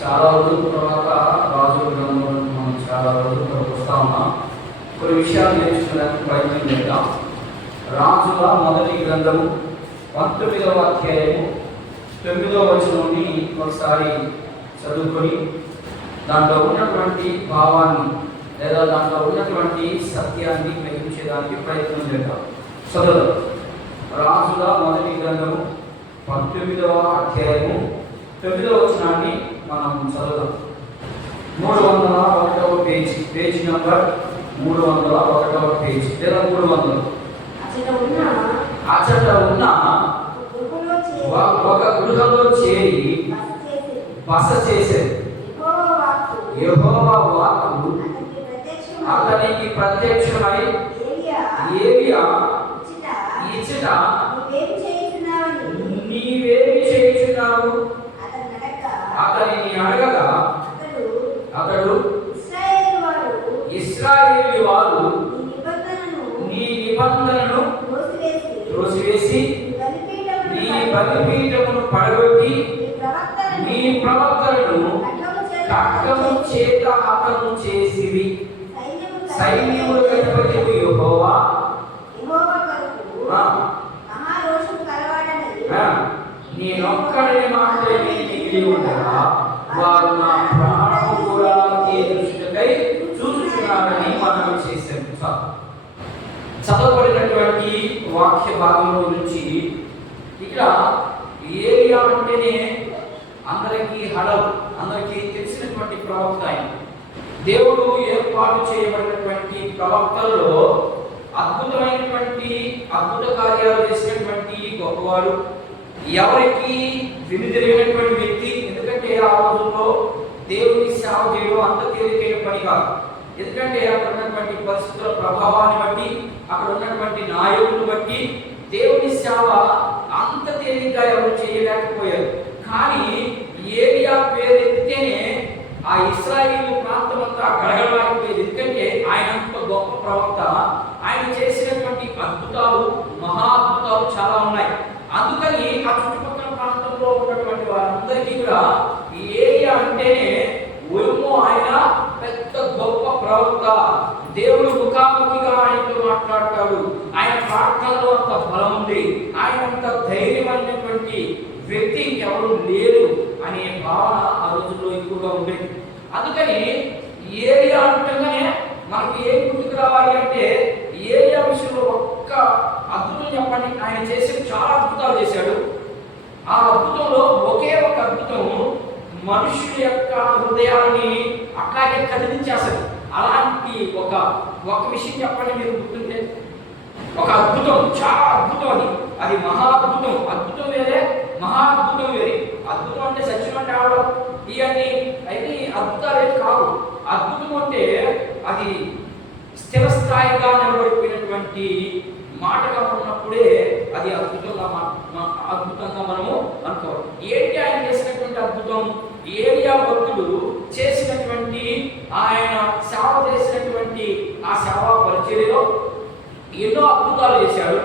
చాలా రోజుల తర్వాత రాజుల గ్రంథంలో మనం చాలా రోజుల తర్వాత వస్తా ఉన్నాం. కొన్ని విషయాలు నేర్చుకోవడానికి ప్రయత్నం చేద్దాం. రాజుల మొదటి గ్రంథము 19వ అధ్యాయము 9వ వచనం నుండి ఒకసారి చదువుకొని దాంట్లో ఉన్నటువంటి భావాన్ని లేదా దాంట్లో ఉన్నటువంటి సత్యాన్ని గ్రహించేదానికి ప్రయత్నం చేద్దాం. చదువు. రాజుల మొదటి గ్రంథము 19వ అధ్యాయము 9వ వచనాన్ని మనం చదువుదాం. 301వ పేజీ నంబర్ 301వ పేజీ లేదా 300. అచ్చట ఉన్న ఒక గృహంలో చేరి బస చేసేది. యెహోవా వాక్కు అతనికి ప్రత్యక్షమై ఏలియా ఇచ్చట నీవేమి చేయుచున్నావు అతనిని అడగగా అతడు ఇశ్రాయేలు వారు నీ నిబంధనను త్రోసివేసి నీ బలిపీఠమును పడగొట్టి నీ ప్రవక్తలను ఖడ్గము చేత హతము చేసిరి. సైన్యముల అధిపతి యెహోవా నేనొక్కడిని మాత్రమే మిగిలి ఉండగా వారు నా ప్రాణము కూడా దృష్టికై చూస్తున్నారని మనం చేశాం. చదవబడినటువంటి వాక్య భాగంలో నుంచి ఇక్కడ ఏలియా అంటేనే అందరికీ అందరికీ తెలిసినటువంటి ప్రవక్త. ఆయన దేవుడు ఏర్పాటు చేయబడినటువంటి ప్రవక్తల్లో అద్భుత కార్యాలు చేసినటువంటి గొప్పవాడు, ఎవరికి వినిదిరిగినటువంటి వ్యక్తి. ఎందుకంటే ఆ రోజుల్లో దేవుని సేవ చేయడం అంత తేలికైన పని కాదు. ఎందుకంటే అక్కడ ఉన్నటువంటి పరిస్థితుల ప్రభావాన్ని బట్టి, అక్కడ ఉన్నటువంటి నాయకులను బట్టి దేవుని సేవ అంత తేలికగా ఎవరు చేయలేకపోయారు. కానీ ఏలియా పేరు ఎత్తితేనే ఆ ఇశ్రాయేలు ప్రాంతం అంతా గడగడలాగిపోయేది. ఎందుకంటే ఆయన అంత గొప్ప ప్రవక్త. ఆయన చేసినటువంటి అద్భుతాలు, మహా అద్భుతాలు చాలా ఉన్నాయి. అందుకని ఆ చుట్టుపక్కల ప్రాంతంలో ఉన్నటువంటి వారందరికీ కూడా ఏలియా అంటేనే ఉరుము, ఆయన పెద్ద గొప్ప ప్రవక్త. దేవుడు ముఖాముఖిగా ఆయనతో మాట్లాడతాడు. ఆయన ప్రార్థనలో అంత బలం ఉంది. ఆయన అంత ధైర్యమైనటువంటి వ్యక్తి ఎవరు లేరు అనే భావన ఆ రోజుల్లో ఎక్కువగా ఉండేది. అందుకని ఏలియా అంటేనే మనకి ఏం గుర్తుకు రావాలి అంటే, ఏలియా విషయంలో ఒక్క అద్భుతం చెప్పండి. ఆయన చేసే చాలా అద్భుతాలు చేశాడు. ఆ అద్భుతంలో ఒకే ఒక అద్భుతం మనుషుల యొక్క హృదయాన్ని అట్లాగే కదిలించేస్తుంది. అలాంటి ఒక విషయం చెప్పండి మీరు గుర్తుంటే. ఒక అద్భుతం, చాలా అద్భుతం. అది మహా అద్భుతం. అద్భుతం వేరే, మహా అద్భుతం వేరే. అద్భుతం అంటే సత్యం అంటే ఆవడం ఇవన్నీ అయితే అద్భుతాలే కాదు. అద్భుతం అంటే అది స్థిరస్థాయిగా నిలబడిపోయినటువంటి మాటగా ఉన్నప్పుడే అది అద్భుతంగా మనము అనుకోవాలి. ఏంటి ఆయన చేసినటువంటి అద్భుతం? ఏలియా భక్తుడు చేసినటువంటి, ఆయన సేవ చేసినటువంటి ఆ సేవా పరిచర్యలో ఎన్నో అద్భుతాలు చేశాడు.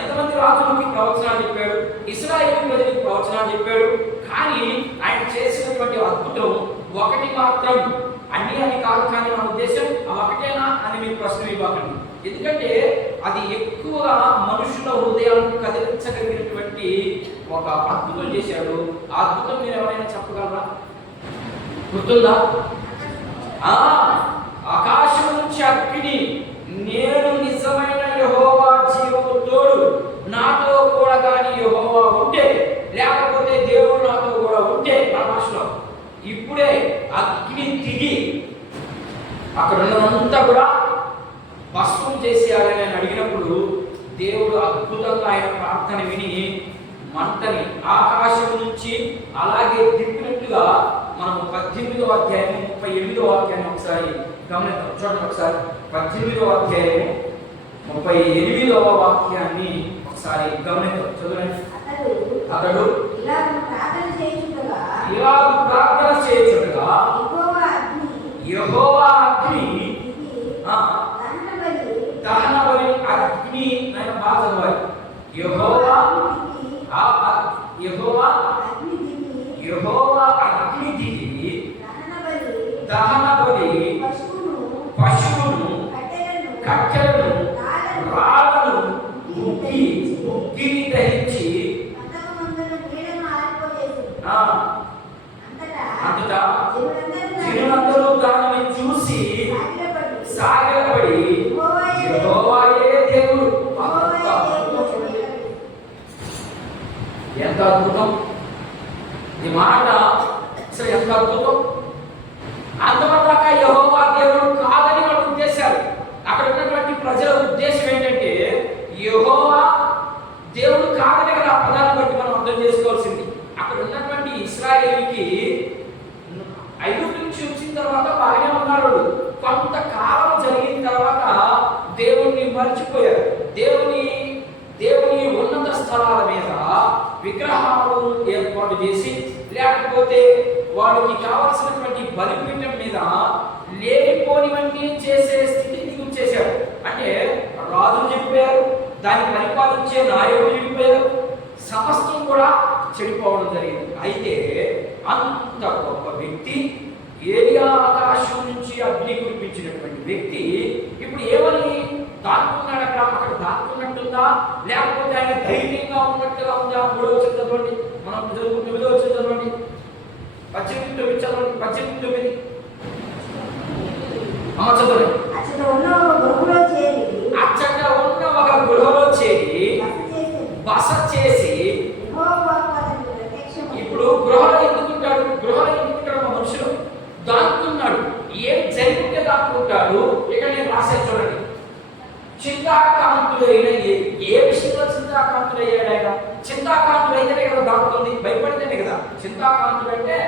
ఎంతమంది రాజులకి ప్రవచనాలు చెప్పాడు, ఇశ్రాయేలు ప్రజలకు ప్రవచనాలు చెప్పాడు. కానీ ఆయన చేసినటువంటి అద్భుతం ఒకటి మాత్రం. అన్ని కాదు, కానీ నా ఉద్దేశం ఒకటేనా అని మీరు ప్రశ్న ఇవ్వకండి. ఎందుకంటే అది ఎక్కువగా మనుషుల హృదయాలను కదిలించగలిగినటువంటి ఒక అద్భుతం చేశాడు. ఆ అద్భుతం మీరు ఎవరైనా చెప్పగలరా? గుర్తుందా? ఆకాశం నుంచి అగ్ని, నేను నిజమైన యెహోవా జీవము తోడు, నాతో కూడా కానీ యెహోవా ఉంటే, లేకపోతే దేవుడు నాతో కూడా ఉంటే, మన భాషలో ఇప్పుడే అగ్ని దిగి అక్కడ ఉన్నదంతా కూడా భస్మం చేసేయాలని ఆయన అడిగినప్పుడు దేవుడు అద్భుతంగా ఆయన ప్రార్థన విని మంటని ఆకాశం నుంచి అలాగే దిప్పినట్టుగా మనం 18వ అధ్యాయం 38వ వాక్యాన్ని ఒకసారి గమనిద్దాం. చూడండి ఒకసారి 18వ అధ్యాయం 38వ వాక్యాన్ని ఒకసారి గమనిద్దాం. చదవండి. అతడు ఇలాగ ప్రార్థన చేయుచుండగా యెహోవా అగ్ని దహన బలి అగ్ని ఆయన బాగా చదవాలి. యెహోవా యెహోవా అంతటా జనులందరూ దానిని చూసి సాగిలపడి యెహోవాయే దేవుడు. ఎంత అద్భుతం ఈ మాట! అసలు ఎంత అద్భుతం! అంతవరదాకా యెహోవా దేవుడు కాదని వాళ్ళ ఉద్దేశాలు. అక్కడ ఉన్నటువంటి ప్రజల ఉద్దేశం ఏంటంటే యెహోవా దేవుడు కాదని కదా ఆ పదాన్ని బట్టి మనం అర్థం చేసుకోవాల్సింది. అక్కడ ఉన్నటువంటి ఇశ్రాయేలుకి ఐగుప్తు నుంచి వచ్చిన తర్వాత బాగానే ఉన్నాడు. కొంతకాలం జరిగిన తర్వాత దేవుణ్ణి మర్చిపోయారు. దేవుని ఉన్నత స్థలాల మీద విగ్రహాలు ఏర్పాటు చేసి, లేకపోతే వాడికి కావలసినటువంటి బలిపీఠం మీద లేనిపోనివన్నీ చేసే స్థితికి దిగుచేశారు. అంటే రాజులు చెప్పారు, దాన్ని పరిపాలించే నాయకులు చెప్పారు, సమస్తం కూడా చెడిపోవడం జరిగింది. అయితే అంత గొప్ప వ్యక్తి, ఏలియా ఆకాశం నుంచి అగ్ని కురిపించినటువంటి వ్యక్తి ఇప్పుడు ఏమని దాక్కున్నాడు? అక్కడ దాక్కున్నట్టుందా, లేకపోతే ఆయన ధైర్యంగా ఉన్నట్టుగా ఉందా? 3వ వచనం చదవండి, మనం 9వ వచనం చదవండి, 18:9 చదవండి, 18:9 చదవండి. అచ్చట ఉన్న ఒక గృహలో చేరి బస చేసి, ఇప్పుడు గృహలో ఎందుకుంటాడు మనుషులు? దాక్కున్నాడు. ఏం జరిగితే దాక్కుంటాడు? ఇక్కడ నేను రాసే చూడండి. చింతాకాంతుడైన ఏ విషయంలో చింతాకాంతుడయ్యాడు ఆయన? చింతాకాంతుడైతేనే కదా దాక్కుతుంది, భయపడితేనే కదా. చింతాకాంతుడు అంటే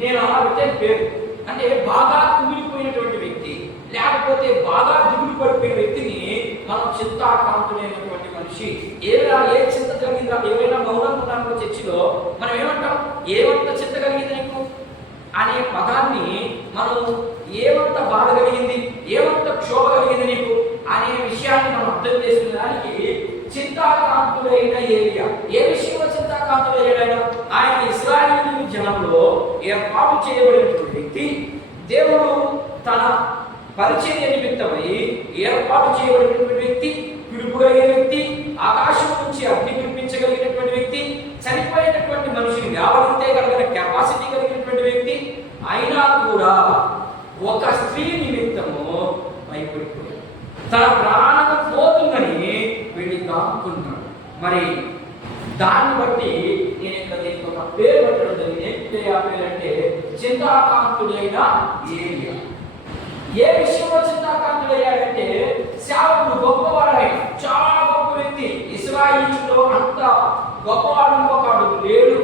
నేను అలా పెట్టే పేరు. అంటే బాగా కుమిలిపోయినటువంటి వ్యక్తి, లేకపోతే బాగా దిగులు పడిపోయిన వ్యక్తిని మనం చింతాకాంతుడైనటువంటి మనిషి. ఏ చింత కలిగిందా? ఎవరైనా మౌనంగా ఉన్నాము చర్చిలో మనం ఏమంటాం? ఏమంత చింత కలిగింది నీకు అనే పదాన్ని మనం ఏమంత బాధ కలిగింది, ఏమంత క్షోభ కలిగింది నీకు అనే విషయాన్ని మనం అర్థం చేసుకునేదానికి చింతాకాంతుడైన ఏలియా. ఏ విషయంలో చింతాకాంతుడయ్యాడు? ఆయన ఇశ్రాయేలు జనంలో ఏర్పాటు చేయబడినటువంటి వ్యక్తి, దేవుడు తన పరిచర్య నిమిత్తమై ఏర్పాటు చేయబడినటువంటి వ్యక్తి, పిలుపుగలిగిన వ్యక్తి, ఆకాశం నుంచి అగ్ని కురిపించగలిగినటువంటి వ్యక్తి, చనిపోయినటువంటి మనిషిని లేవనెత్తగలిగిన కెపాసిటీ కలిగినటువంటి వ్యక్తి. అయినా కూడా ఒక స్త్రీ నిమిత్తము భయపడిపోయాడు. తన ప్రాణము పోతుందని వీడిని దాక్కున్నాడు. మరి దాన్ని బట్టి నేను ఇక్కడ దీనికి ఒక పేరు పెట్టడం జరిగింది. ఆ పేరు అంటే చింతాకాంతుడైన ఏలియా. ఏ విషయంలో చింతాకాంతుడయ్యాడంటే సేవకుడు గొప్పవాడాయన, చాలా గొప్ప వ్యక్తి. ఇశ్రాయేలులో అంత గొప్పవాడు ఇంకొకడు లేడు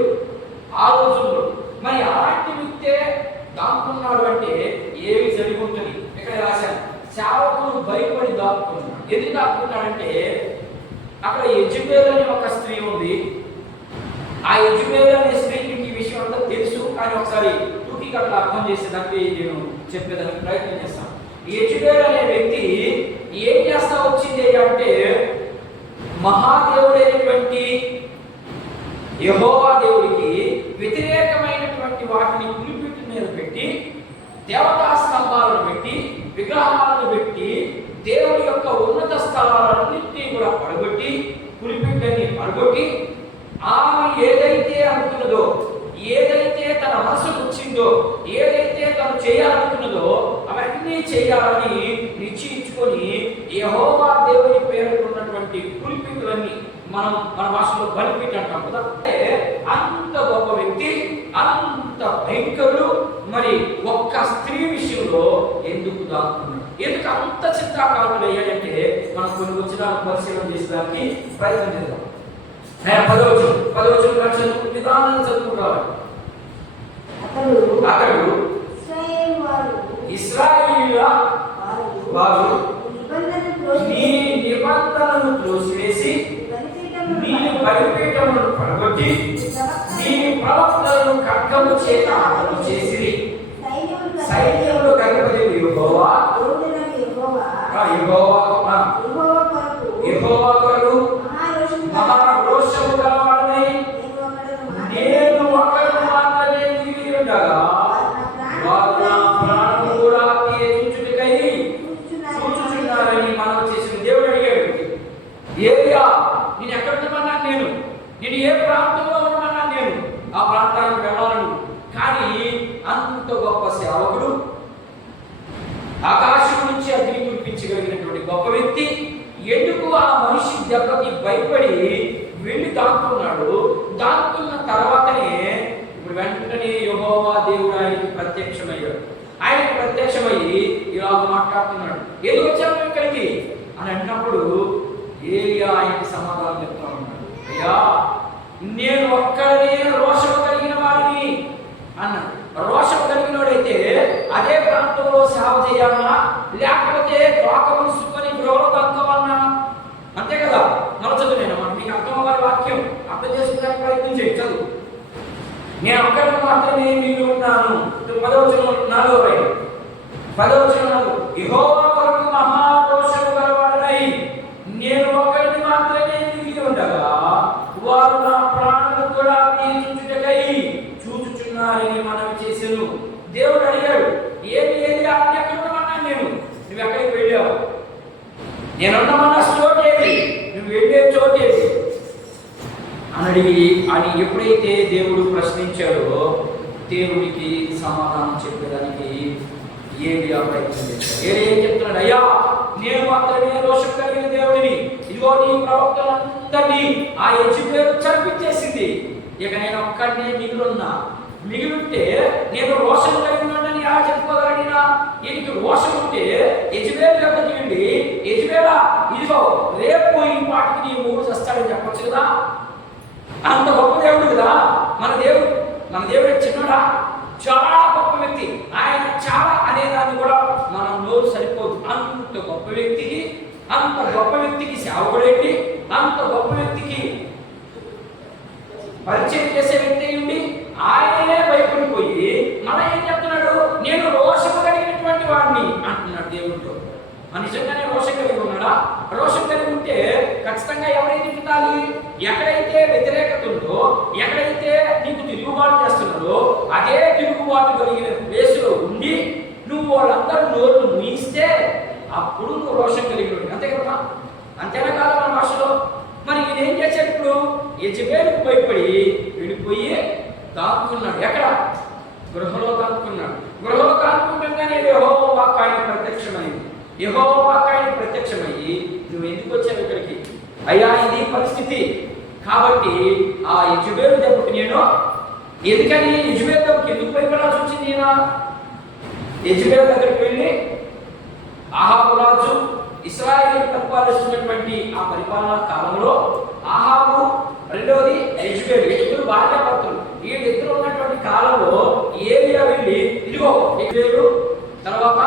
ఆ రోజుల్లో. మరి అలాంటి వ్యక్తే దాక్కున్నాడు అంటే ఏమి జరిగి ఉంటుంది? ఇక్కడ రాశాను, సేవకుడు భయపడి దాక్కున్నాడు. ఎందుకు దాక్కున్నాడంటే అక్కడ యెజబెల్ అనే ఒక స్త్రీ ఉంది. ఆ యెజబెల్ అనే స్త్రీకి ఈ విషయం అంతా తెలుసు, కానీ ఒకసారి టూకీకి అట్లా అర్థం చేసేదానికి నేను చెప్పేదానికి ప్రయత్నం చేస్తాను. యెజబెల్ అనే వ్యక్తి ఏం చేస్తా వచ్చింది అంటే మహాదేవుడైనటువంటి యెహోవా దేవుడికి వ్యతిరేకమైనటువంటి వాటిని పులిపిట్టు మీద పెట్టి, దేవతా స్తంభాలను పెట్టి, విగ్రహాలను పెట్టి, దేవుడి యొక్క ఉన్నత స్థలాలన్నింటినీ కూడా పడగొట్టి, పులిపిట్టని పడగొట్టి, ఆమె ఏదైతే అనుకున్నదో, ఏదైతే తన మనసుకు వచ్చిందో, ఏదైతే తను చేయాలనుకున్నదో అవన్నీ చేయాలని నిశ్చయించుకొని యెహోవా దేవుని పేరుతో ఉన్నటువంటి పులిపిట్టులన్నీ మనం మన భాషలో బలిపీఠ అంటాం కదా. అంత గొప్ప వ్యక్తి, అంత భయంకరుడు. మరి ఒక్క స్త్రీ విషయంలో ఎందుకు దాక్కున్నాడు? ఎందుకు అంత చింతాకాంతుడు అయ్యాడంటే మనం కొన్ని వచనాలను పరిశీలన చేసేదానికి ప్రయత్నం చేద్దాం. 10వ వచనం నిదానంగా చదువుకుంటారు. అతడు ఇశ్రాయేలీయుల వారు నీ నిబంధనను త్రోసివేసి నీ బలిపీఠములను పడగొట్టి నీ ప్రవక్తలను ఖడ్గము చేత హతము చేసిరి. సైన్యములు అధిపతి యెహోవా కొరకు మహారోషము గలవాడనై నేను ఒకడు మాత్రమే మిగిలి ఉండగా వారు నా ప్రాణము కూడా చూచుటకై చూచుచున్నారని మనం చేసిన దేవుడు అడిగాడు. ఏలియా, నేను ఎక్కడ ఉండమన్నాను? నేను ఏ ప్రాంతంలో ఉండమన్నాను? నేను ఆ ప్రాంతానికి దాక్కున్నాడు. దాక్కున్న తర్వాతనే ఇప్పుడు వెంటనే యెహోవా దేవుడు ఆయనకి ప్రత్యక్షమయ్యాడు. ఆయనకి ప్రత్యక్షమయ్యి ఇలా మాట్లాడుతున్నాడు, ఏదో వచ్చాము ఇక్కడికి అని అన్నప్పుడు ఏలియా ఆయనకి సమాధానం చెప్తా ఉన్నాడు, అయ్యా నేను ఒక్కడనే రోషము కలిగిన వాడిని అన్నాడు. రోషం కలిగిన వాడైతే అదే ప్రాంతంలో సేవ చేయాలన్నా లేకపోతే తోకము సుకొని గృహలో దక్కమన్నా అంతే కదా. నలచదునేనా మీకు అర్థమవ్వాలి వాక్యం అర్థం చేసుకోవడానికి ప్రయత్నం చేయి. చదువు. నేను ఒక్కడిని మాత్రమే మిగిలి ఉన్నాను. 10వ వచనం 4వ వైపు 10వ వచనం యెహోవా కొరకు మహారోషము గలవాడనై నేను ఒక్కడిని మాత్రమే మిగిలి ఉండగా వారు నా ప్రాణము కూడా తీర్చుటకై చూచుచున్నారని మనవి చేసెను. దేవుడు అడిగాడు, ఏది ఎక్కడ ఉండమన్నాను నేను, నువ్వు ఎక్కడికి వెళ్ళావు? నేనున్నమన్న చోటు ఏది, నువ్వు వెళ్ళే చోటు ఏది అని ఎప్పుడైతే దేవుడు ప్రశ్నించాడో దేవుడికి సమాధానం చెప్పేదానికి ఏలియా ప్రయత్నం చేశాడు. ఏం చెప్తున్నాడు, అయ్యా నేను మాత్రమే రోషం కలిగిన దేవుడిని, ఇదిగో నీ ప్రవక్తలందరినీ ఆ యెజెబెలు చంపించేసింది, ఇక నేను ఒక్కడినే మిగిలింటే నేను రోషం కలిగినాడని ఎలా చెప్పుకోగలిగినా? ఈయనకి రోషం ఉంటే యెజెబెలు దగ్గరికి వెళ్ళి, యెజెబెలా ఇదిగో రేపు ఈ పాటికి నీ మూడు చస్తాడని చెప్పొచ్చు కదా. అంత గొప్ప దేవుడు కదా మన దేవుడు చిన్నడా, చాలా గొప్ప వ్యక్తి. ఆయన చాలా అనేదాన్ని కూడా మనం నోరు సరిపోదు. అంత గొప్ప వ్యక్తికి సేవకుడేంటి, అంత గొప్ప వ్యక్తికి పరిచయం చేసే వ్యక్తి ఉండి ఆయనే భయపడిపోయి మనం ఏం చెప్తున్నాడు, నేను రోషము కలిగినటువంటి వాడిని అంటున్నాడు దేవుడితో. నిజంగానే రోషం కలిగి ఉన్నాడా? రోషం కలిగి ఉంటే ఖచ్చితంగా ఎవరైతే తిట్టాలి? ఎక్కడైతే వ్యతిరేకత ఉందో, ఎక్కడైతే నీకు తిరుగుబాటు చేస్తున్నారో అదే తిరుగుబాటు కలిగిన ప్లేసులో ఉండి నువ్వు వాళ్ళందరూ నోరు ముయిస్తే అప్పుడు నువ్వు రోషం కలిగి ఉండి, అంతే కదా. అంతేనా కాదు మన భాషలో. మరి ఈయన ఏం చేశాడు? ఇప్పుడు యెజెబెలుకు భయపడి వెళ్ళిపోయి దాక్కున్నాడు. ఎక్కడ? గృహలో దాక్కున్నాడు. గృహలో దాక్కుండగానే యెహోవా వాక్కు ఆయనకు ప్రత్యక్షమైంది. యెహోవా వాక్కు ఆయనకు ప్రత్యక్షమయ్యి, నువ్వు ఎందుకు వచ్చావు ఇక్కడికి? అయ్యా ఇది పరిస్థితి కాబట్టి ఆ యెజెబెలు దెబ్బకి నేను ఎందుకని యెజెబెలు దెబ్బకి ఎందుకు భయపడాల్సి వచ్చింది? యెజెబెలు దగ్గరికి వెళ్ళి ఆహాబు రాజు ఇశ్రాయేలు పరిపాలిస్తున్నటువంటి ఆ పరిపాలనా కాలంలో ఆహాబు, రెండవది యెజెబెలు, ఇద్దరు భార్యాభర్తలు. వీళ్ళిద్దరు ఉన్నటువంటి కాలంలో ఏలియా వెళ్ళి ఇదిగో యెజెబెలు తర్వాత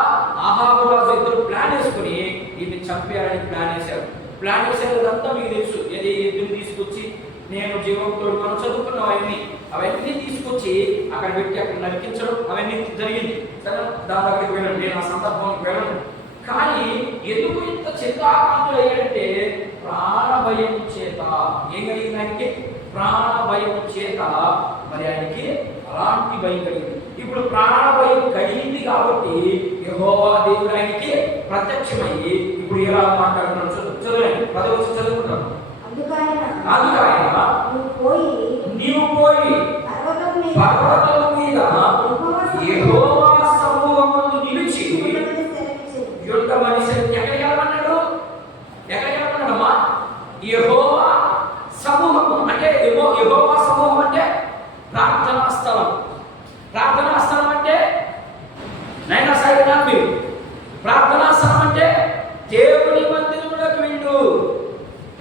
ఆహాబు రాజు ఇద్దరు ప్లాన్ వేసుకుని వీటిని చంపేయాలని ప్లాన్ వేశారు. అదంతా మీకు తెలుసు. ఏది ఎద్దులు తీసుకొచ్చి నేను జీవంతో మనం చదువుకున్నాం అవన్నీ తీసుకొచ్చి అక్కడ పెట్టి అక్కడ నరికించడం అవన్నీ జరిగింది. సరే దాని దగ్గరికి వెళ్ళండి, నేను ఆ సందర్భానికి వెళ్ళను. కానీ ఎందుకు ఇంత చిత్తాకాంతులు అయ్యాడంటే ప్రాణభయం చేత. ఏం కలిగింది ఆయనకి? ప్రాణభయం చేత. మరి ఆయనకి అలాంటి భయం కలిగింది. ఇప్పుడు ప్రాణభయం కలిగింది కాబట్టి యెహోవా దేవుడు ఆయనకి ప్రత్యక్షమయ్యి ఇప్పుడు ఎలా మాట్లాడుతున్నాడు చదవండి. 10వ వచనం చదువుకుంటాం. అందుకు ఆయన నీవు పోయి పర్వతము మీద యెహోవా సమూహమందు నిలిచి యుద్ధమని ఎక్కడికి వెళ్ళమన్నాడు? అమ్మా? యెహోవా సమూహము అంటే యెహోవా సమూహం అంటే ప్రార్థనా స్థలం. ప్రార్థనా స్థలం అంటే నైనా సైనా మీరు ప్రార్థనా స్థలం అంటే దేవుని మందిరంలోకి వెళ్ళు.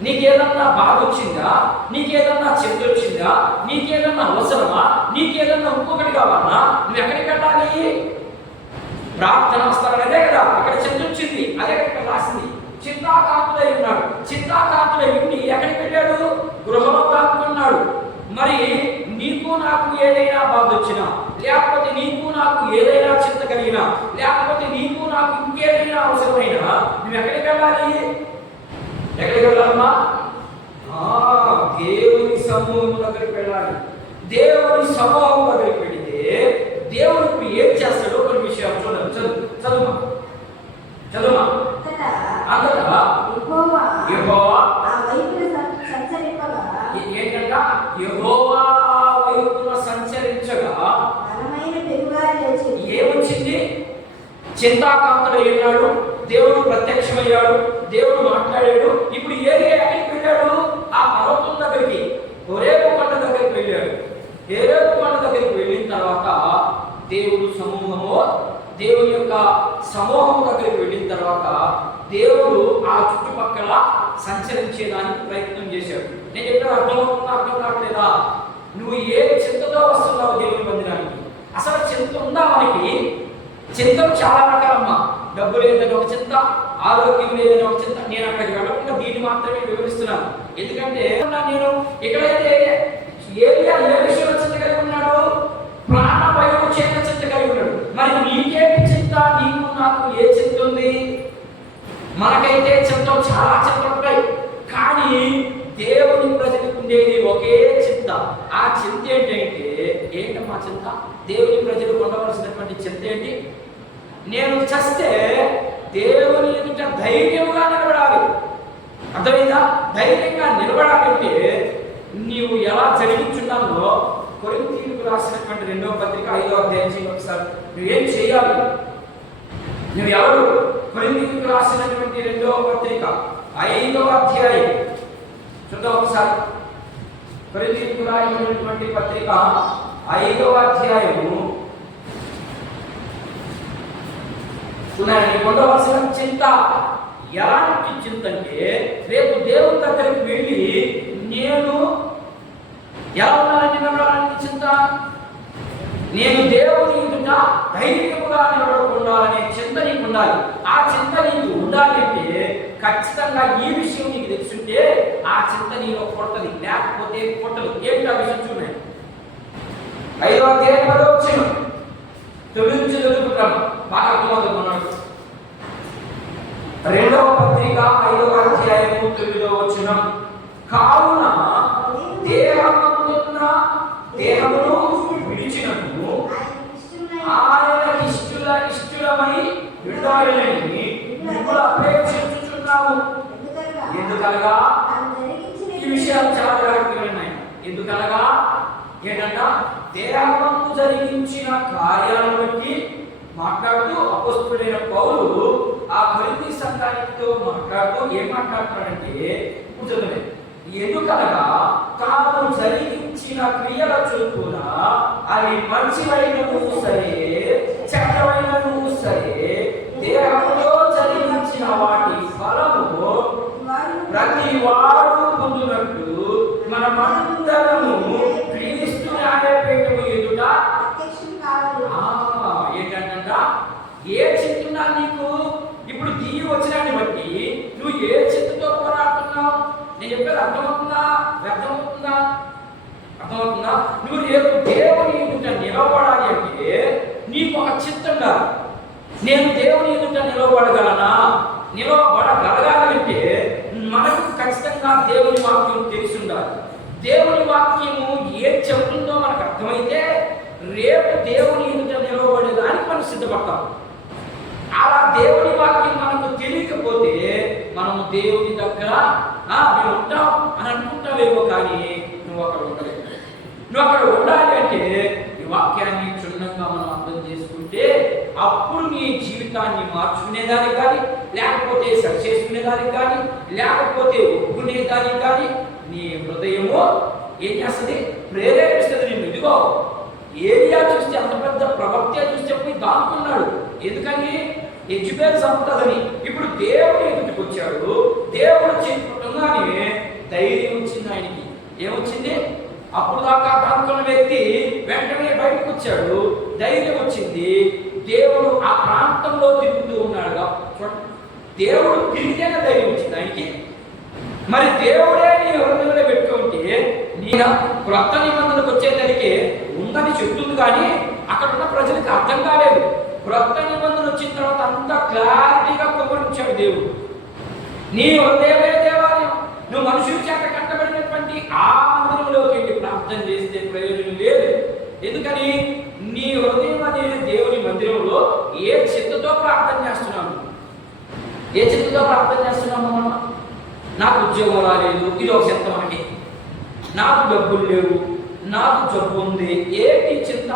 నీకేదన్నా బాధ వచ్చిందా, నీకేదన్నా చింత వచ్చిందా, నీకేదన్నా అవసరమా, నీకేదన్నా ఇంకొకటి కావాలన్నా నువ్వు ఎక్కడికి వెళ్ళాలి? ప్రార్థనా స్థలం. అదే కదా అక్కడ చింత వచ్చింది, అదే ఇక్కడ రాసింది. చింతాకాంతుడై ఉన్నాడు. చింతాకాంతుడై ఉండి ఎక్కడికి వెళ్ళాడు? గృహంలో దాక్కున్నాడు. మరి నీకు నాకు ఏదైనా బాధ వచ్చినా, లేకపోతే నీకు నాకు ఏదైనా చింత కలిగినా, లేకపోతే నీకు నాకు ఇంకేదైనా అవసరమైనా నువ్వు ఎక్కడికి వెళ్ళాలి? ఎక్కడికి వెళ్ళాలమ్మా? దేవుని సమూహం దగ్గరికి వెళ్ళాలి. దేవుని సమూహం దగ్గరికి వెళితే దేవుడు ఇప్పుడు ఏం చేస్తాడో కొన్ని విషయాలు చూడండి. చదువు. అంతటా యెహోవా ఏంటంట? యెహోవా వైపున సంచరించగా ఏమొచ్చింది? చింతాకాంతుడై ఉన్నాడు. దేవుడు ప్రత్యక్షమయ్యాడు. దేవుడు మాట్లాడాడు. ఇప్పుడు ఏలియా ఎక్కడికి వెళ్ళాడు? ఆ పర్వతం దగ్గరికి. దేవుడు సమూహము, దేవుని యొక్క సమూహం దగ్గరికి వెళ్ళిన తర్వాత దేవుడు ఆ చుట్టుపక్కల సంచరించేదానికి ప్రయత్నం చేశాడు. నేను చెప్పిన అర్థం కావట్లేదా? నువ్వు ఏ చింతతో వస్తున్నావు దేవుని మందిరానికి? అసలు చింత ఉందా మనకి? చింతలు చాలా రకాలమ్మా. డబ్బు లేదని ఒక చింత, ఆరోగ్యం లేదని ఒక చింత. నేను అక్కడికి వెళ్ళకుండా దీన్ని మాత్రమే వివరిస్తున్నాను. ఎందుకంటే నేను ఇక్కడైతే ఏరియా ఏ విషయంలో చింత కలిగి ఉన్నాడు? ప్రాణభయం చేత చింత కలిగి ఉన్నాడు. మరి నీకేంటి చింత? నీకు నాకు ఏ చింత ఉంది? మనకైతే చింతలు చాలా చింతలు ఉంటాయి, కానీ దేవుని ప్రజలకు ఉండేది ఒకే చింత. ఆ చింత ఏంటమ్మా చింత? దేవుని ప్రజలు ఉండవలసినటువంటి చింత ఏంటి? నేను చస్తే దేవుని ఎదుట ధైర్యంగా నిలబడాలి. అర్థమైందా? ధైర్యంగా నిలబడాలంటే నీవు ఎలా జరిగించున్నావో కొరింథీయులకు రాసినటువంటి 2వ పత్రిక 5వ అధ్యాయం ఒకసారి నువ్వేం చేయాలి? నువ్వు ఎవరు? కొరింథీయులకు రాసినటువంటి 2వ పత్రిక 5వ అధ్యాయం చూద్దాం ఒకసారి. కొరింథీయులకు రాసినటువంటి పత్రిక 5వ అధ్యాయము నీకు ఉండవలసిన చింత ఎలాంటి చింత అంటే, రేపు దేవుని దగ్గరికి వెళ్ళి నేను ఎలా ఉన్నానని నిలబడాలని చింత. నేను దేవుని ఎదుట ధైర్యముగా నిలబడుకుండాలనే చింత నీకు ఉండాలి. ఆ చింత నీకు ఉండాలి అంటే ఖచ్చితంగా ఈ విషయం నీకు తెలుసుంటే ఆ చింత నీలో పుట్టది, లేకపోతే పుట్టదు. ఏమిటి ఆ విషయం చూడండి. 5వ అధ్యాయం 10వ వచనం 9 నుంచి చదువుకుంటాం. బాగా అర్థమవుతున్నాడు. 2వ పత్రిక 5వ అధ్యాయము 9వ వచనం. కావున దేహమును విడిచినట్టు ఆయన ఇష్టమై విడుదలని మిమ్మల్ని అపేక్షించుచున్నాము. ఎందుకనగా ఈ విషయాలు చాలా జాగ్రత్తగా ఉన్నాయి. ఎందుకనగా ఏంటంట? దేహమందు జరిగించిన కార్యాలను బట్టి మాట్లాడుతూ అపోస్తలుడైన పౌలు ఆ కొరింథీ సంఘానితో మాట్లాడుతూ ఏం మాట్లాడుతున్నాడంటే, చదువుతుంది. ఎందుకనగా తాను జరిగించిన క్రియల చొప్పున అవి మంచివైనను సరే చెడ్డవైనను సరే దేహంలో జరిగించిన వాటి ఫలము ప్రతి వాడు పొందునట్టు మనమందరము క్రీస్తు న్యాయపీఠము ఎదుట ఏంటంట? ఏ చింతున్నా నీకు ఇప్పుడు దీవి వచ్చినాన్ని బట్టి నువ్వు ఏ చింతతో పోరాడుతున్నావు? నేను చెప్పేది అర్థమవుతుందా? వ్యర్థమవుతుందా? అర్థమవుతుందా? నువ్వు రేపు దేవుని ఎదుట నిలబడాలి అంటే నీకు ఒక చింత ఉండాలి. నేను దేవుని ఎదుట నిలబడగలగాలంటే మనకు ఖచ్చితంగా దేవుని వాక్యం తెలిసి ఉండాలి. దేవుని వాక్యము ఏం చెబుతుందో మనకు అర్థమైతే రేపు దేవుని ఎదుట నిలబడేదానికి మనం సిద్ధపడతాం. అలా దేవుని వాక్యం మనకు తెలియకపోతే మనము దేవుని దగ్గర మేము ఉంటాం అని అనుకుంటావేమో, కానీ నువ్వు అక్కడ ఉండలేవు. నువ్వు అక్కడ ఉండాలి అంటే ఈ వాక్యాన్ని క్షుణ్ణంగా మనం అర్థం చేసుకుంటే అప్పుడు నీ జీవితాన్ని మార్చుకునేదానికి కానీ, లేకపోతే సరి చేసుకునేదానికి కానీ, లేకపోతే ఒప్పుకునేదానికి కానీ నీ హృదయము ఏం చేస్తుంది? ప్రేరేపిస్తుంది నేను. ఇదిగో ఏరియా చూస్తే అంత పెద్ద ప్రవక్త చూస్తే పోయి దాక్కున్నాడు. ఎందుకని? ఎజ్బేల్ సంపదని. ఇప్పుడు దేవుడు ఎదుటికి వచ్చాడు. దేవుడు చెప్పుకుంటున్నానే ధైర్యం వచ్చింది ఆయనకి. ఏమొచ్చింది? అప్పుడు దాకా దాక్కున్న వ్యక్తి వెంటనే బయటకు వచ్చాడు, ధైర్యం వచ్చింది. దేవుడు ఆ ప్రాంతంలో తిరుగుతూ ఉన్నాడుగా. దేవుడు తిరిగితేనే ధైర్యం వచ్చింది ఆయనకి. మరి దేవుడే నీ హృదయంలో పెట్టుకుంటే నేను క్రొత్త నిబంధనకు వచ్చేసరికి ఉందని చెప్తుంది, కానీ అక్కడ ఉన్న ప్రజలకు అర్థం కాలేదు. క్రొత్త నిబంధన వచ్చిన తర్వాత అంతా క్లారిటీగా కుమ్మరించాడు దేవుడు. నీ హృదయమే దేవాలయం. నువ్వు మనుషుల చేత కట్టబడినటువంటి ఆ మందిరంలోకి వెళ్ళి ప్రార్థన చేస్తే ప్రయోజనం లేదు. ఎందుకని? నీ హృదయం అనేది దేవుని మందిరంలో ఏ చింతతో ప్రార్థన చేస్తున్నావు? ఏ చింతతో ప్రార్థన చేస్తున్నాము? మనం నాకు ఉద్యోగం రాలేదు, ఇది ఒక చింత మనకి. నాకు డబ్బులు లేవు, నాకు జబ్బు ఉంది, ఏంటి చింత?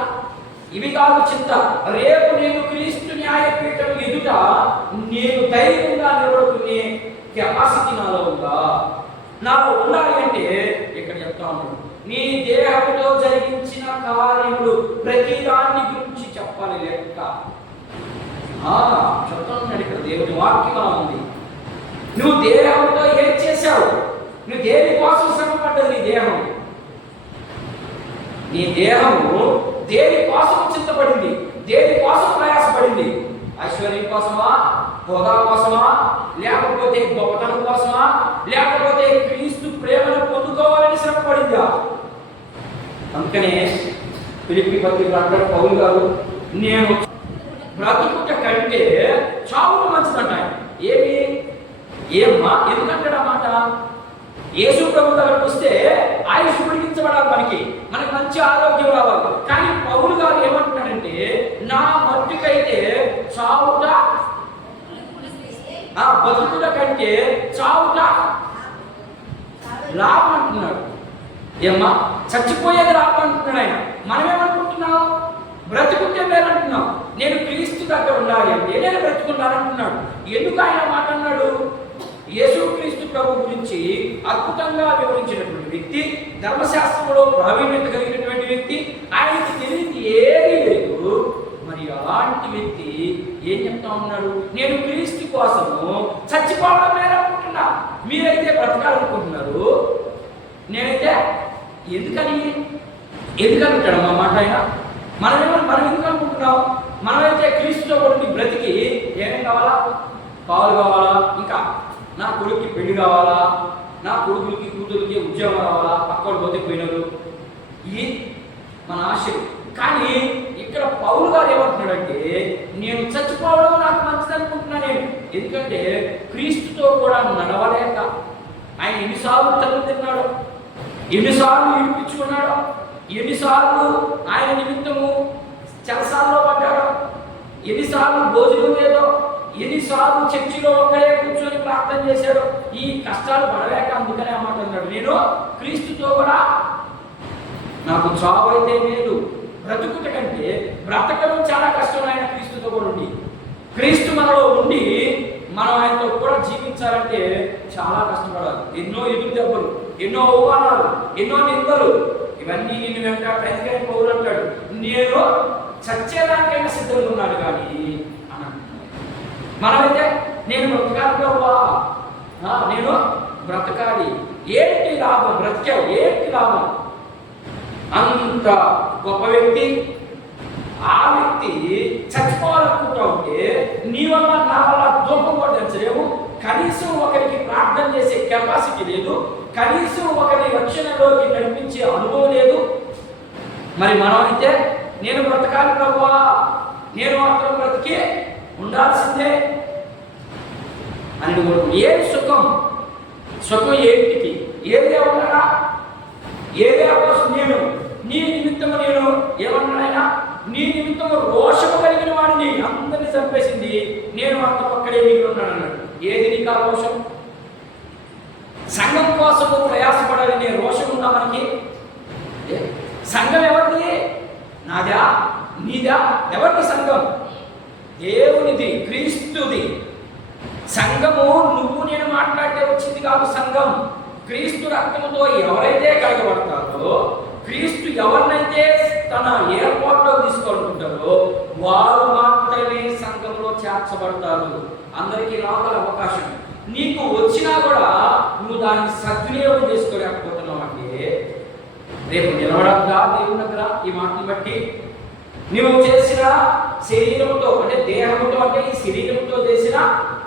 ఇవి కాదు చింత. రేపు నేను క్రీస్తు న్యాయపీఠం ఎదుట నేను ధైర్యంగా నిలబడుకునే కెపాసిటీ నాలో ఉందా? నాలో ఉండాలి అంటే ఇక్కడ చెప్తా ఉన్నాడు, నీ దేహంలో జరిగించిన కార్యములు ప్రతి దాన్ని గురించి చెప్పాలి లెక్క. చెప్తున్నాడు ఇక్కడ దేవుని వాక్యం అలా ఉంది. నువ్వు దేహంతో ఏం చేశావు? నువ్వు దేని కోసం శ్రమపడ్డది? నీ దేహం, నీ దేహము దేని కోసం చింతపడింది? దేని కోసం ప్రయాసపడింది? ఐశ్వర్యం కోసమా? హోదా కోసమా? లేకపోతే గొప్పతనం కోసమా? లేకపోతే క్రీస్తు ప్రేమను పొందుకోవాలని శ్రమపడిందా? అందుకనే ఫిలిప్పీ పత్రిక అంటాడు పౌలు గారు, నేను బ్రతుకుట కంటే చావుట మంచిదంట. ఏమ్మా ఎందుకంటాడు ఆ మాట? యేసు ప్రభు దగ్గరకు వస్తే ఆయుష్ పొడిగించబడాలి, మనకి మంచి ఆరోగ్యం రావాలి. కానీ పౌలు గారు ఏమంటున్నాడంటే, నా మట్టుకైతే చావుట బతుకుట కంటే చావుట లాభం అంటున్నాడు. ఏమ్మా చచ్చిపోయేది లాభం అంటున్నాడు ఆయన. మనమేమనుకుంటున్నాం? బ్రతుకుంటే మేలంటున్నాం. నేను క్రీస్తు దగ్గర ఉండాలి అంటే నేను బ్రతుకున్నానంటున్నాడు. ఎందుకు ఆయన మాట అన్నాడు? యేసుక్రీస్తు ప్రభు గురించి అద్భుతంగా వివరించినటువంటి వ్యక్తి, ధర్మశాస్త్రంలో ప్రావీణ్యత కలిగినటువంటి వ్యక్తి, ఆయనకి తెలియదు ఏదీ లేదు. మరి అలాంటి వ్యక్తి ఏం చెప్తా ఉన్నాడు? నేను క్రీస్తు కోసము చచ్చిపోవడం లేదనుకుంటున్నా, మీరైతే బ్రతకాలనుకుంటున్నారు, నేనైతే ఎందుకనుకుంటాడు మా మాట ఆయన? మనం ఎందుకు అనుకుంటున్నాం? మనమైతే క్రీస్తుతో ఉండి బ్రతికి ఏమేం కావాలా? పాలు కావాలా, ఇంకా నా కొడుక్కి పెళ్లి కావాలా, నా కొడుకులకి కూతురికి ఉద్యోగం కావాలా, పక్కడు పోతే పోయినారు, ఇది మన ఆశలు. కానీ ఇక్కడ పౌలు గారు ఏమంటున్నాడంటే, నేను చచ్చిపోవడం నాకు మంచిది అనుకుంటున్నా నేను. ఎందుకంటే క్రీస్తుతో కూడా నడవలేక ఆయన ఎన్నిసార్లు తల్లి తిన్నాడు, ఎన్నిసార్లు ఇడిపించుకున్నాడు, ఎన్నిసార్లు ఆయన నిమిత్తము చెరసాల్లో పడ్డాడు, ఎన్నిసార్లు భోజనం లేదో, ఎన్నిసార్లు చర్చిలో ఒక్కడే కూర్చొని ప్రార్థన చేశాడు. ఈ కష్టాలు పడలేక అందుకనే అన్నమాట అన్నాడు, నేను క్రీస్తుతో కూడా నాకు చావు అయితే మేలు, బ్రతుకుట కంటే బ్రతకడం చాలా కష్టం. ఆయన క్రీస్తుతో కూడా ఉండి, క్రీస్తు మనలో ఉండి మనం ఆయనతో కూడా జీవించాలంటే చాలా కష్టపడాలి. ఎన్నో ఎదురు దెబ్బలు, ఎన్నో అవమానాలు, ఎన్నో నిందలు, ఇవన్నీ నిన్ను వెంటాడు. పౌలు అంటాడు, నేను చచ్చేదానికైనా సిద్ధంగా ఉన్నాడు కానీ అని అంటున్నాడు. మనమైతే నేను బ్రతకాలి ప్రభా, నేను బ్రతకాలి, ఏంటి లాభం? బ్రతికావు, ఏంటి లాభం? అంత గొప్ప వ్యక్తి, ఆ వ్యక్తి చచ్చిపోవాలనుకుంటా ఉంటే నీ వల్ల నా వల్ల దూపం కొట్టించలేవు, కనీసం ఒకరికి ప్రార్థన చేసే కెపాసిటీ లేదు, కనీసం ఒకరి రక్షణలోకి నడిపించే అనుభవం లేదు. మరి మనం అయితే నేను బ్రతకాలి ప్రభువా, నేను మాత్రం బ్రతికి ఉండాల్సిందే అని కోరుకు. ఏం సుఖం? సుఖం ఏంటికి? ఏదే ఉన్నాడా? ఏదే అవకాశం? నేను నీ నిమిత్తము నేను ఏమన్నాడైనా, నీ నిమిత్తము రోషము కలిగిన వాడిని అందరినీ చంపేసింది, నేను మాత్రం అక్కడే మిగిలి ఉన్నాను అన్నాడు. ఏది నీకు ఆ రోషం? సంఘం కోసము ప్రయాసపడాలి నేను రోషం ఉందా మనకి? సంఘం ఎవరిది? నాదా? నీదా? ఎవరిది సంఘం? దేవునిది, క్రీస్తుది. సంఘము నువ్వు నేను మాట్లాడితే వచ్చింది కాదు. సంఘం క్రీస్తు రక్తముతో ఎవరైతే కలగబడతారో, క్రీస్తు ఎవరినైతే తన ఏర్పాటులో తీసుకోవాలనుకుంటారో వారు మాత్రమే సంఘంలో చేర్చబడతారు. అందరికీ రాగల అవకాశం నీకు వచ్చినా కూడా నువ్వు దాన్ని సద్వినియోగం చేసుకోలేకపోతున్నావు అంటే రేపు నిలబడద్దా దేవుని దగ్గర? ఈ మాటను బట్టి నువ్వు చేసిన శరీరంతో, అంటే దేహంతో, అంటే ఈ శరీరంతో చేసిన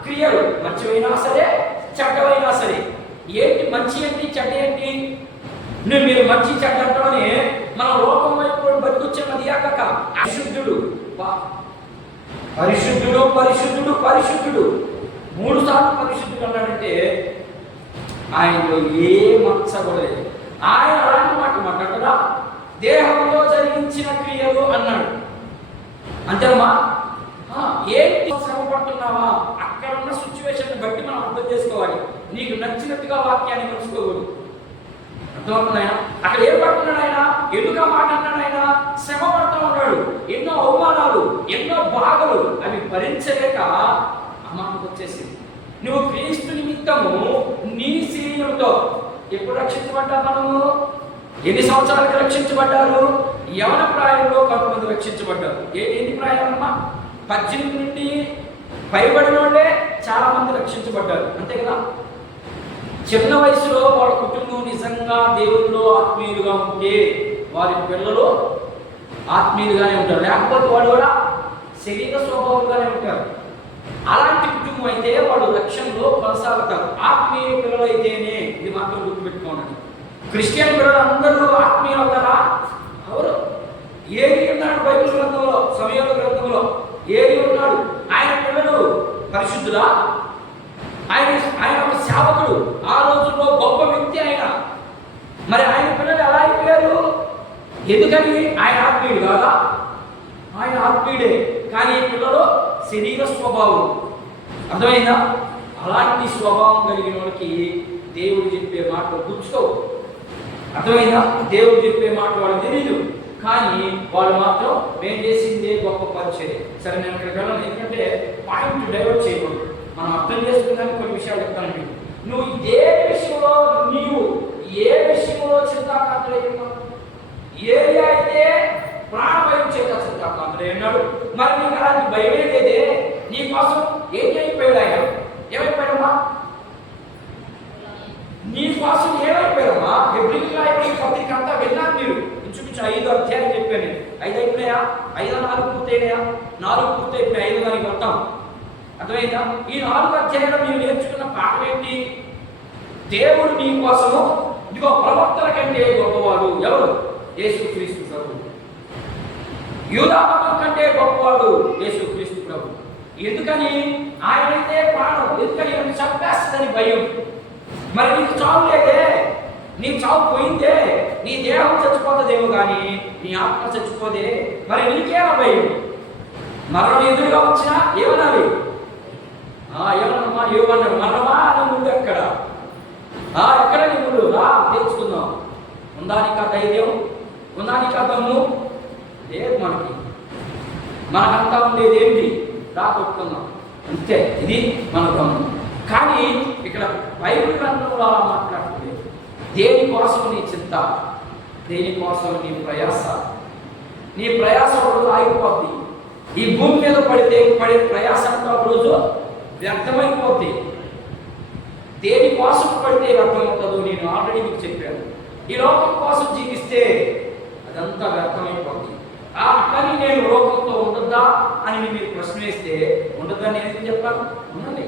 క్రియలు మంచివైనా సరే చెడ్డవైనా సరే, ఏంటి మంచి ఏంటి చెడ్డ ఏంటి? మీరు మంచి చెడ్డ అంటామని మన లోకం వైపు బతికొచ్చామది కాక పరిశుద్ధుడు పరిశుద్ధుడు పరిశుద్ధుడు పరిశుద్ధుడు 3 సార్లు పరిశుద్ధుడు అన్నాడంటే ఆయనలో ఏ మచ్చ కూడా లేదు. ఆయన అలాంటి మాట మాట్లాడరా, దేహంలో జరిగించిన క్రియలు అన్నాడు. అంతేమ్మా, ఏంటి శ్రమ పడుతున్నావా? అక్కడ ఉన్న సిచ్యువేషన్ బట్టి మనం అర్థం చేసుకోవాలి. నీకు నచ్చినట్టుగా వాక్యాన్ని మలుచుకోకూడదు. అర్థమవుతుంది ఆయన అక్కడ ఏం పడుతున్నాడు? ఆయన ఎందుకు మాట అన్నాడు? ఆయన శ్రమ పడుతూ ఉన్నాడు, ఎన్నో అవమానాలు, ఎన్నో బాధలు, అవి భరించలేక అమ్మానికి వచ్చేసింది. నువ్వు క్రీస్తు నిమిత్తము నీ శరీరంతో ఎప్పుడు రక్షించబడ్డా? మనము ఎన్ని సంవత్సరాలకు రక్షించబడ్డారు? యవన ప్రాయంలో కొంతమంది రక్షించబడ్డారు. ఎన్ని ప్రాయమమ్మా? 18 నుండి పైబడిన వాళ్ళే చాలా మంది రక్షించబడ్డారు, అంతే కదా. చిన్న వయసులో వాళ్ళ కుటుంబం నిజంగా దేవుల్లో ఆత్మీయులుగా ఉంటే వారి పిల్లలు ఆత్మీయులుగానే ఉంటారు, లేకపోతే వాళ్ళు కూడా శరీర స్వభావంగానే ఉంటారు. అలాంటి కుటుంబం అయితే వాళ్ళు రక్షణలో కొనసాగుతారు. ఆత్మీయ పిల్లలు అయితేనే, ఇది మాత్రం గుర్తుపెట్టుకోండి. క్రిస్టియన్ పిల్లలు అందరూ ఆత్మీయులు అవుతారా? ఎవరు? ఏలి ఉన్నాడు బైబిల్ గ్రంథంలో, సమయాల గ్రంథంలో ఏలి ఉన్నాడు. ఆయన పిల్లలు పరిశుద్ధులా? ఆయన ఒక సేవకుడు, ఆ రోజుల్లో గొప్ప వ్యక్తి ఆయన. మరి ఆయన పిల్లలు ఎలా అయిపోయారు? ఎందుకని? ఆయన ఆత్మీయుడు కాదా? ఆయన ఆత్మీయుడే, కానీ పిల్లలు శరీర స్వభావం. అర్థమైందా? అలాంటి స్వభావం కలిగిన వాళ్ళకి దేవుడు చెప్పే మాటలు గుర్చుకోవు. అర్థమైందా? దేవుడు చెప్పే మాట వాళ్ళు తెలియదు, కానీ వాళ్ళు మాత్రం మేము చేసిందే గొప్ప పరిచయం. సరే, నేను ఇక్కడికి వెళ్ళాను, ఎందుకంటే పాయింట్ డైవర్ట్ చేయకూడదు. మనం అర్థం చేసుకున్నానికి కొన్ని విషయాలు చెప్తాను మీకు. నువ్వు ఏ విషయంలో చింతాకాంతులయ్యా? ఏరియా అయితే ప్రాణభయం చేత చింతాకాంతులయ్యన్నాడు. మరి నీకు అలాంటి భయమే లేదే? నీ కోసం ఏం అయిపోయాడు ఆయన? ఏమైపోయాడమ్మా? నీ కోసం ఏమైపోయాడమ్మా? హెబ్రీయుల పత్రిక అంతా విన్నాను మీరు. ఇంచుమించు 5 అధ్యాయాలు చెప్పాను నేను. 5 అయిపోయాయా? 5 4 పూర్తయినాయా? 4 పూర్తయిపోయి 5 దానికి వస్తాం. అర్థమైందా? ఈ 4 అధ్యాయాలు మీరు నేర్చుకున్న పాఠం ఏంటి? దేవుడు నీ కోసము ఇదిగో ప్రవక్తల కంటే గొప్పవాడు. ఎవరు? యేసుక్రీస్తు ప్రభు. యూదా మతం కంటే గొప్పవాడు యేసుక్రీస్తు ప్రభు. ఎందుకని? ఆయనైతే ప్రాణం. ఎందుకని? చంపేస్తుందని భయం. మరి నీకు చావు లేదే, నీ చావు పోయిందే, నీ దేహం చచ్చిపోతుందేమో కానీ నీ ఆత్మ చచ్చిపోదే. మరి నీకేమో భయం? మరణం ఎదురుగా వచ్చినా ఏమనాలి? ఏమన్నా ఏమన్నాడు? మరణమా నీ ముందు ఎక్కడ? ఎక్కడ నీ ముందు రా తెలుసుకుందాం. ఉందానికా ధైర్యం? ఉందానికా దమ్ము? లేదు మనకి. మనకంతా ఉండేది ఏంటి? రా కొట్టుకుందాం, అంతే. ఇది మన దమ్ము. కానీ ఇక్కడ బైబిల్ గ్రంథంలో అలా మాట్లాడుతుంది. దేనికోసం నీ చింత, దేనికోసం నీ ప్రయాస. నీ ప్రయాస ఒక రోజు ఆగిపోద్ది. ఈ భూమి మీద పడే ప్రయాస అంతా ఒక రోజు వ్యర్థమైపోద్ది. దేనికోసం పడితే వ్యర్థమవుతుందో నేను ఆల్రెడీ మీకు చెప్పాను. ఈ లోకం కోసం జీవిస్తే అదంతా వ్యర్థమైపోద్ది. కానీ నేను లోకంతో ఉండద్దా అని మీరు ప్రశ్న వేస్తే ఉండద్దని నేను ఎందుకు చెప్పాను? ఉన్నది.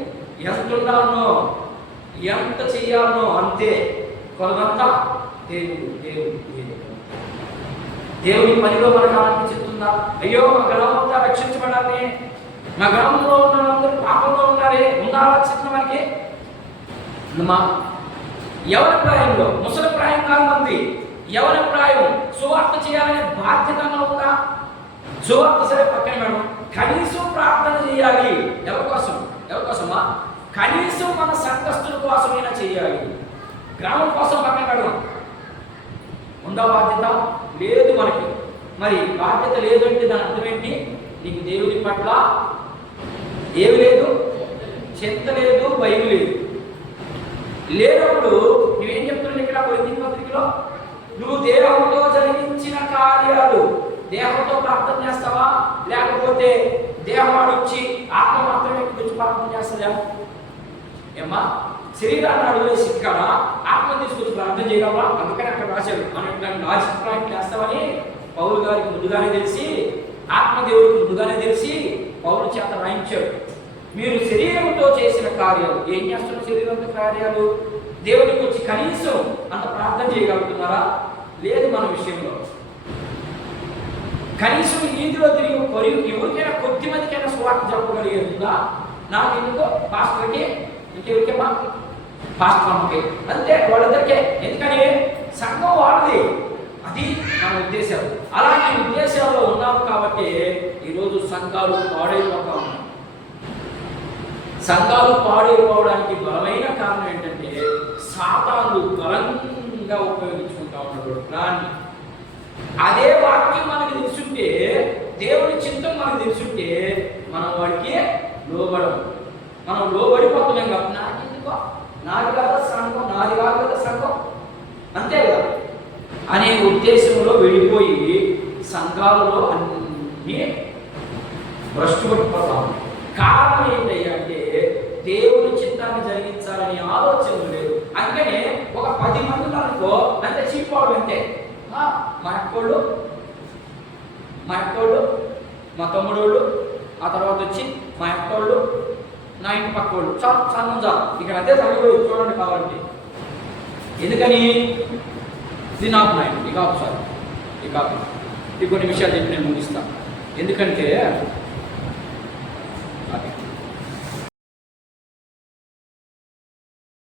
ఎంత ఉండాలనో, ఎంత చెయ్యాలనో అంతే. కొలదంతా దేవుని పనిలో మనకు అనిపించుతుందా? అయ్యో, మా గ్రామంతా రక్షించబడాలి, మా గ్రామంలో ఉన్న వాళ్ళందరూ పాపంలో ఉన్నారే, ఉండాలా చిన్న మనకి? ఎవరి ప్రాయంలో? ముసలి ప్రాయం కాదు మంది. ఎవరి ప్రాయం సువార్త చేయాలనే బాధ్యత ఉందా? సువార్త సరే పక్కన మేడం, కనీసం ప్రార్థన చేయాలి. ఎవరికోసమా? కనీసం మన సంఘస్థుల కోసమైనా చేయాలి. గ్రామం కోసం పక్కన పెడదాం. ఉందా బాధ్యత? లేదు మనకి. మరి బాధ్యత లేదంటే దాని అర్థం ఏంటి? నీకు దేవుని పట్ల ఏమి లేదు? చింత లేదు, భయం లేదు. లేనప్పుడు నువ్వేం చెప్తున్నావు ఇక్కడ కొరింథీ పత్రికలో? నువ్వు దేహంతో జరిగించిన కార్యాలు, దేహంతో ప్రార్థన చేస్తావా? లేకపోతే దేహవాడు వచ్చి ఆత్మ మాత్రమే గురించి ప్రార్థన చేస్తుందా? ఏమ్మా, శరీరాన్ని అడుగులేసి ఇక్కడ ఆత్మ తీసుకొచ్చి ప్రార్థన చేయగలవా? అందుకని అక్కడ రాశాడు. మనం లాజిక్ పాయింట్ చేస్తామని పౌలు గారికి ముందుగానే తెలిసి, ఆత్మదేవుడికి ముందుగానే తెలిసి పౌలు చేత రాయించాడు. మీరు శరీరంతో చేసిన కార్యాలు ఏం చేస్తున్న? శరీరంతో కార్యాలు దేవుడికి వచ్చి కనీసం అంత ప్రార్థన చేయగలుగుతున్నారా? లేదు. మన విషయంలో కనీసం ఈదిలో తిరిగి ఎవరికైనా కొద్ది మందికైనా స్వార్థ చెప్పగలిగేదిగా? నాకు ఎందుకో పాస్టర్కి, ఇంకెవరికేమా? పాస్టర్ అమ్మకి, అంతే, వాళ్ళిద్దరికే. ఎందుకని? సంఘం వాళ్ళది. అది మన ఉద్దేశం. అలాంటి ఉద్దేశాల్లో ఉన్నాము కాబట్టి ఈరోజు సంఘాలు పాడైపోతా ఉన్నాయి. సంఘాలు పాడైపోవడానికి బలమైన కారణం ఏంటంటే సాతాను బలంగా ఉపయోగించుకుంటా ఉన్నాడు దాన్ని. అదే వాక్యం మనకు తెలుసుంటే, దేవుడి చింతం మనకు తెలుసుంటే మనం వాడికి లోబడం. మనం లోబడిపోతున్నాం కాబట్టి నాకెందుకో, నాది కాదా సంఘం, నాది కాదు కదా సంఘం, అంతే కదా అనే ఉద్దేశంలో వెళ్ళిపోయి సంఘాలలో అన్నీ భ్రష్టు పట్టిపోతాం. కారణం ఏంటంటే దేవుని చిత్తాన్ని జరిగించాలని ఆలోచన లేదు. అందుకనే ఒక 10 మంది అనుకో అంతే చీపోవడం అంతే. మా అక్కోళ్ళు, మా తమ్ముడోళ్ళు, ఆ తర్వాత వచ్చి మా అక్కోళ్ళు, నా ఇంటి పక్కోళ్ళు, చాలు చాలు ఇక్కడ అదే సంఘంలో చూడండి. కాబట్టి ఎందుకని ఇది నాకు నాయన ఇక సార్ ఇక కొన్ని విషయాలు చెప్పి నేను ముగిస్తాను. ఎందుకంటే